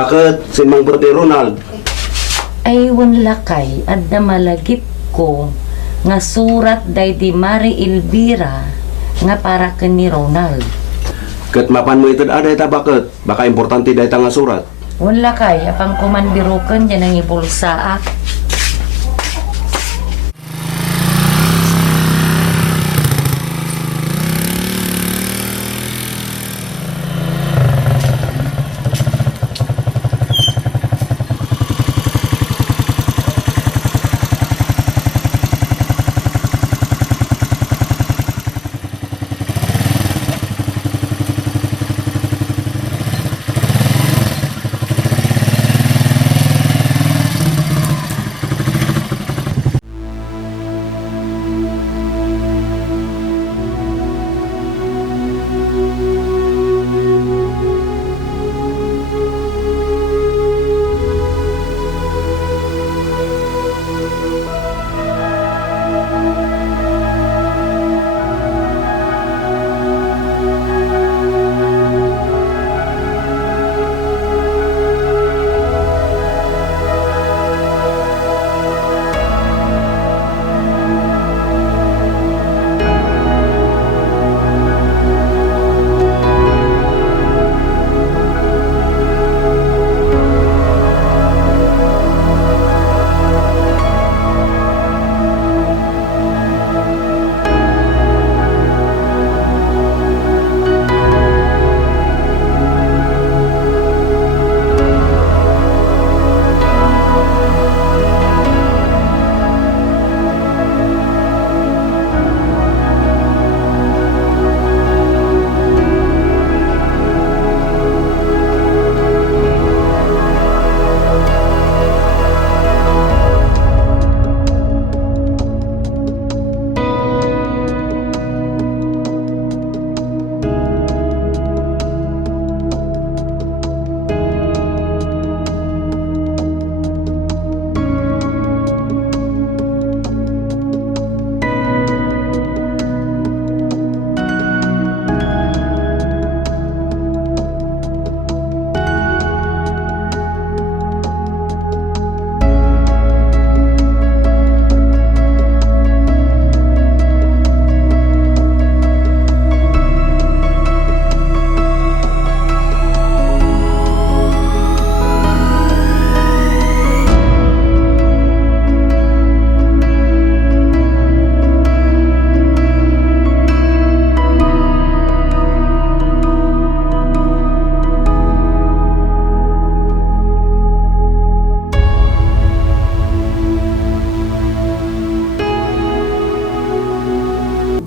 Bakit si Mang Brody Ronald? Ay wala kay adda malagip ko nga surat day di Mari Elvira nga para ken ni Ronald. Kat mapan mo ito aday ta bakit? Baka importante day ta nga surat. Wala kay apang kumanbiruken yan ang ibulsa ak.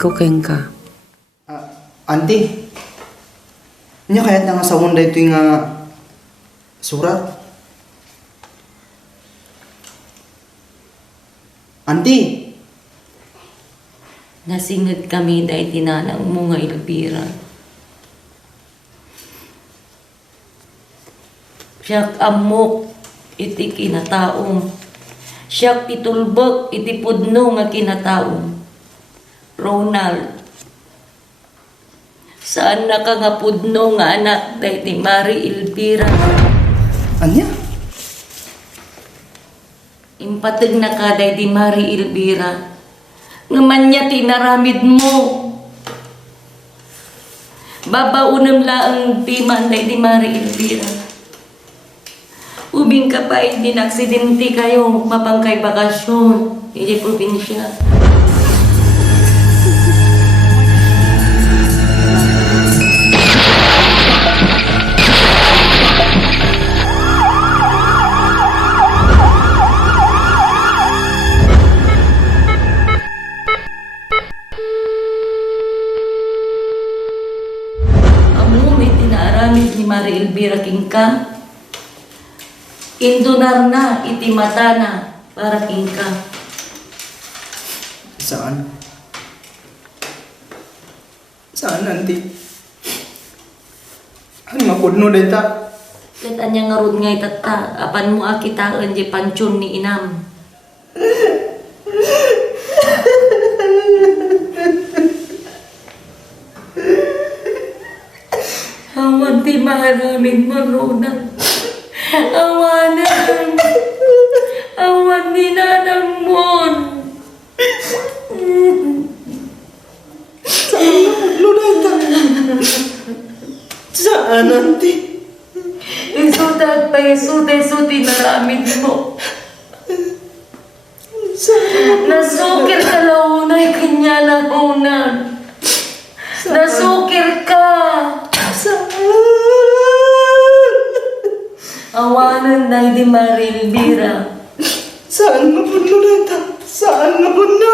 Kukeng ka. Auntie, nya kaya nga sa munda ito nga surat? Auntie! Nasingit kami dahil tinanang mo nga Elvira. Siyak amok iti kinataom. Siyak pitulbok iti pudno nga kinataom. Ronald, saan na ka nga pudno nga anak dahil ni Mari Elvira? Anya? Impatag na ka dahil ni Mari Elvira. Ngaman niya tinaramid mo. Babaunam laang timan dahil ni Mari Elvira. Ubing ka pa hindi na-aksidente kayo mapangkay bakasyon. Hindi probinsya. Ni Mari Elvira kingka indunar na iti mata na para kingka. Saan? Saan nanti? Ano mapudno deta? Ket anya ngarud ngay tata apan mo akitaan di pancun ni inam. Hawan ti maraming mo, Ronald. Awanan. Awan ni Nanang Mon. Saan, auntie? Isutat pa isuti naramid mo. Nasukir ka launay kanya na unan. Nasukir ka. Awanan na di marilbira. Saan nga po nata? Saan nga po na?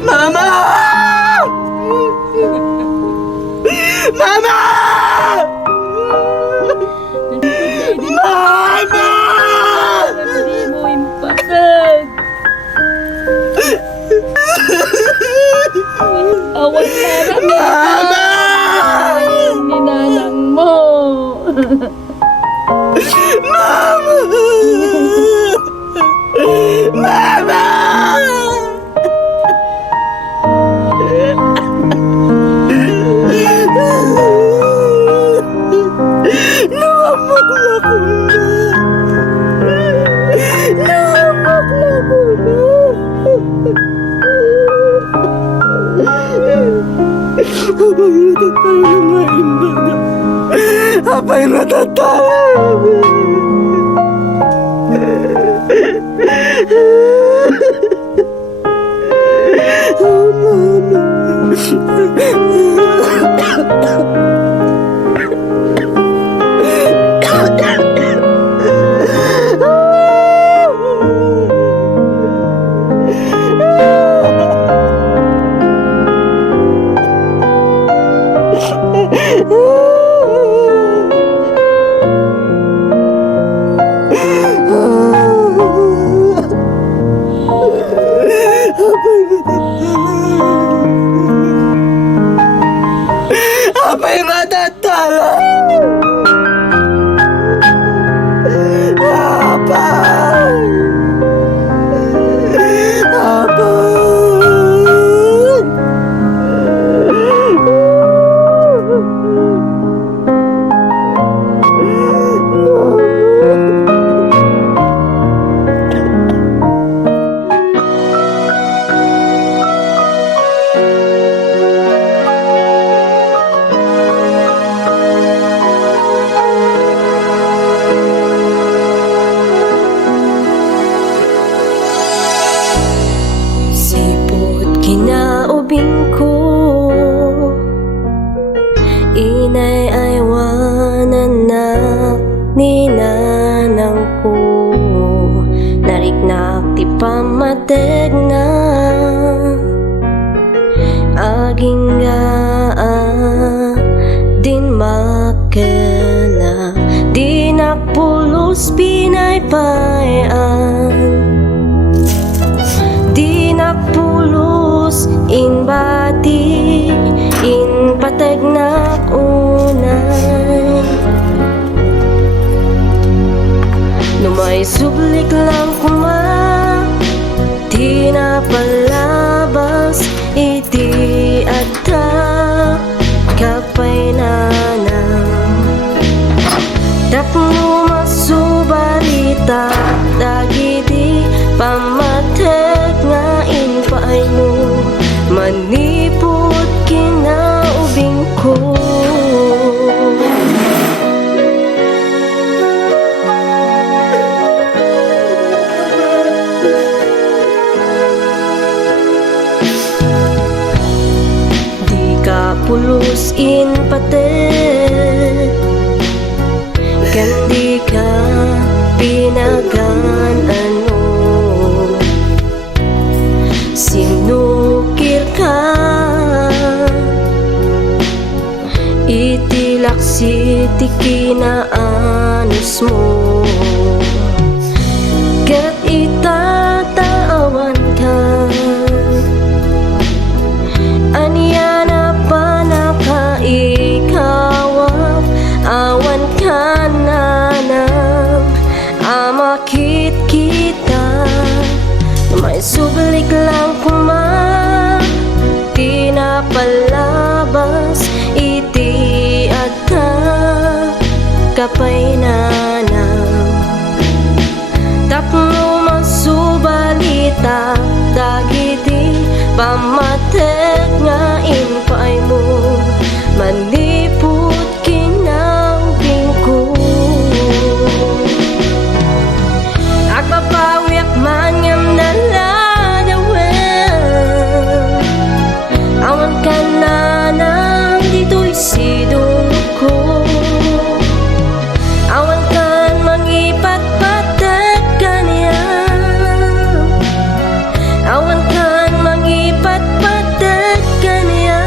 Mama! Mama! Mama! Hindi mo impatag. Awan para Mama! ni Nanang mo. Mama! Mama! Apa yang natatalo? Apa yang manang ko nariknak ti pamateg na aging din makela di nakpulos pinaypayan di nakpulos in bati in pateg nak unay numay sublik lang kuma di napalabas iti adta kapay nanang tapno masubalita dagiti pamatek nga inpaay mo manipot kinaubing ko pulos in patet kandi ka pinagan ano sinukir ka itilaksi ti kinaanos mo kat itatawan ka aniya na panakaikawap awan ka na ng amakit kita may sublik lang kuma di napalabas iti adta kapay nanang tapno masubalita dagiti pamatek nga inpaay mo manipot kinaubing ko agpapawiak man ngam naladawin awan ka na nang dito'y sidong ko awan kan mangipatpatek kaniya awan kan mangipatpatek kaniya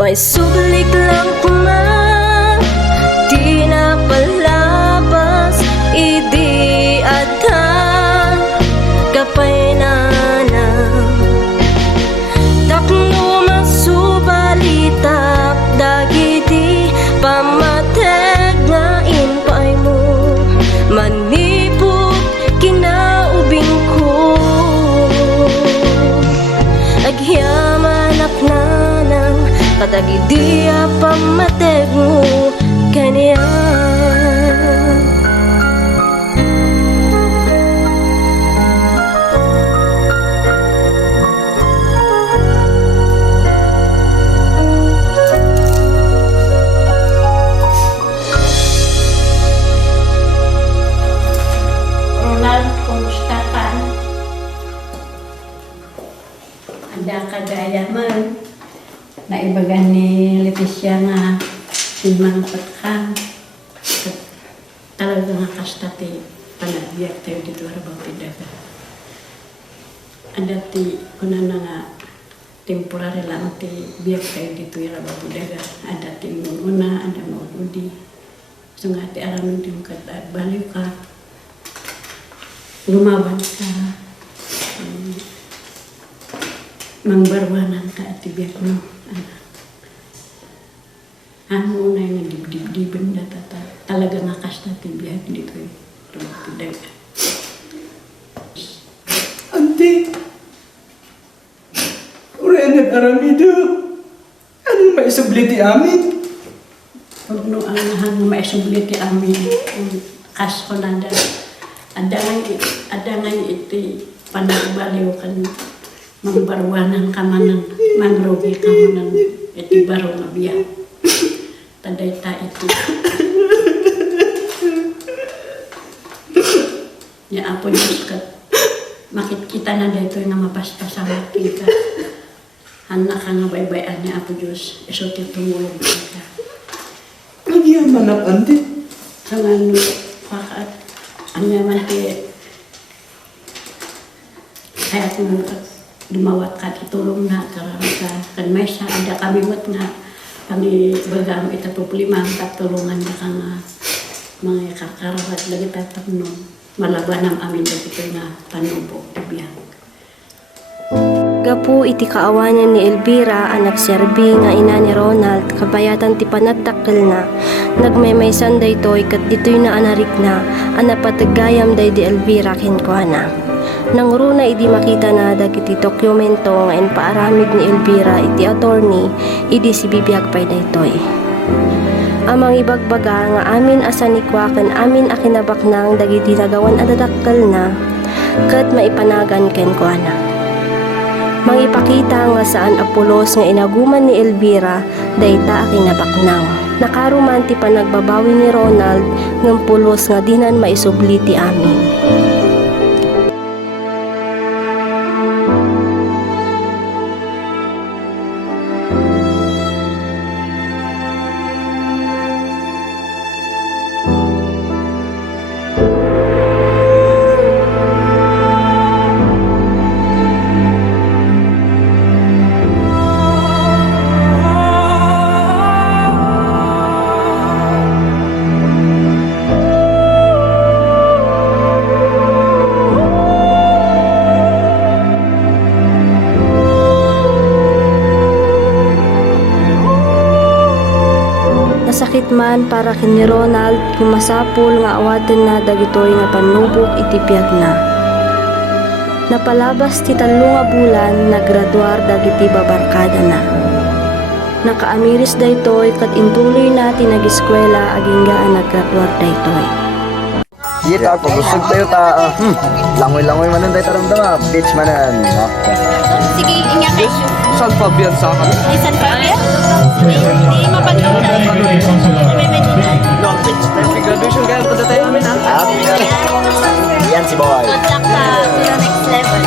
may sublik lang kuma di napalabas idi adta kapay nanang tapno masubalita dagiti pamateg nga inpaay mo manipot kinaubing ko agyaman aknanang kadagidi pamateg mo kaniya Ronald, kumusta ka? Ada kagaya man. Naibagan ni Leticia nga sinmangpat ka. Talaga nga kastati panagbiyak tayo dito arabaw pidaga. Ada ti una na nga temporary lang ti biyak tayo dito arabaw pidaga. Ada ti una, ada mauludi. So nga ti aramin ti mukad baliw ka. Lumaban ka. Mangbarwanan ka at biyak mo. Ano na yung dibdiban na talaga nga kasta tibiyag dito eh. Tumapidag. Ante, Urenan Aramido, anong maisubliti amin? Huwag no ang nahan na maisubliti amin. Kas ko na da. Adangan iti panagbaliw kan mangbarwanan ka manan, mangrugi ka manan iti baro nga biyak. Taday ta ito. Ya Apo Diyos ka. Makikita na dito nga mapaspasamat kita. Anak ka nga baybayan ni Apo Diyos. Isulti tumulong kita. Lagi ang anak, ante. Sa ano, pakat. Ang naman kaya dumawat ka, itulong na, karami ka. Kan may sa ada kami mo't nga, kami bagam ita problema, katulungan na ka nga, mga kakarawat lagi tatamnon. Malaban ang amin dito nga panubo, tibiyang. Gapu iti kaawanan ni Elvira ang nagserbi nga ina ni Ronald kabayatan ti panatakkel na nagmemaysan daytoy kat ditoy na anarik na ang napatagayam day di Elvira kinkuana. Nang runa idi makita na dagiti dokumento nga paaramid ni Elvira iti attorney idi si bibiyag pay daytoy. Amang ibagbaga nga amin asanikwaken amin akinabaknang dagiti nagawan adadakkel na kat maipanagan kenkuana. Mangipakita nga saan apulos nga inaguman ni Elvira dayta akinabaknang. Nakaruman ti panagbabawi ni Ronald ng pulos nga dinan maisubli ti amin. Nasakit man para kini Ronald kung masapul nga awaten na dagitoy nga panubok itipyag na. Napalabas ti 3 nga bulan nagraduar dagiti babarkada na. Nakaamiris daytoy kat intuloy na tinag-eskwela aginggaan naggraduar daytoy. Kita ko, busog tayo ta. Langoy-langoy manan tayo taramdama. Bitch manan. Sige, ingat kayo. Saan pa biyan sa akin? Isan pa yan? Hindi mapagod tayo. Graduation kaya punta tayo amin ha? Yan si boy. Good luck ka to the next level.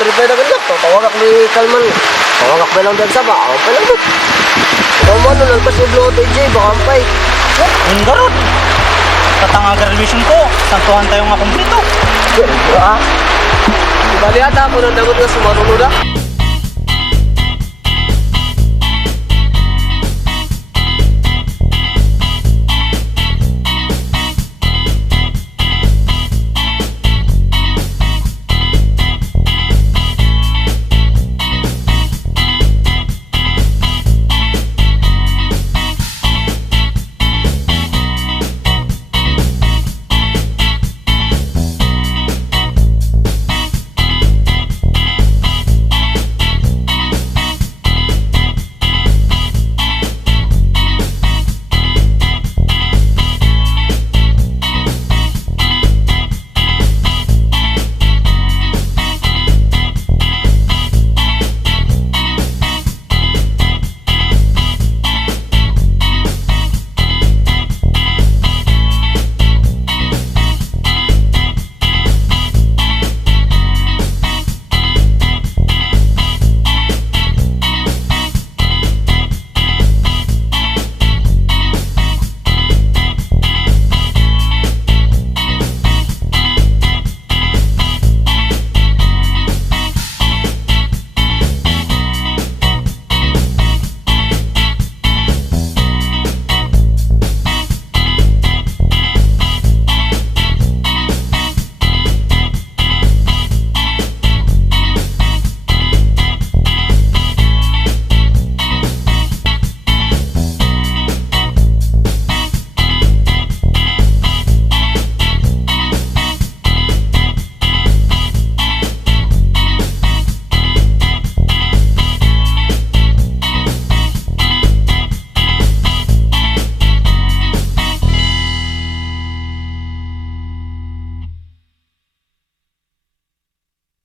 tripay na ganyan. Tawagak ni Kalman. Tawagak ba lang dyan sa ba? Ako pa lang mo. Ikaw mo ano, nalpas yung blow to Jay, baka ampay. Yung garot. Tatanga graduation ko. Santuhan tayo nga kumplito. Bali ata ako nang dagot nga sumarunod ah.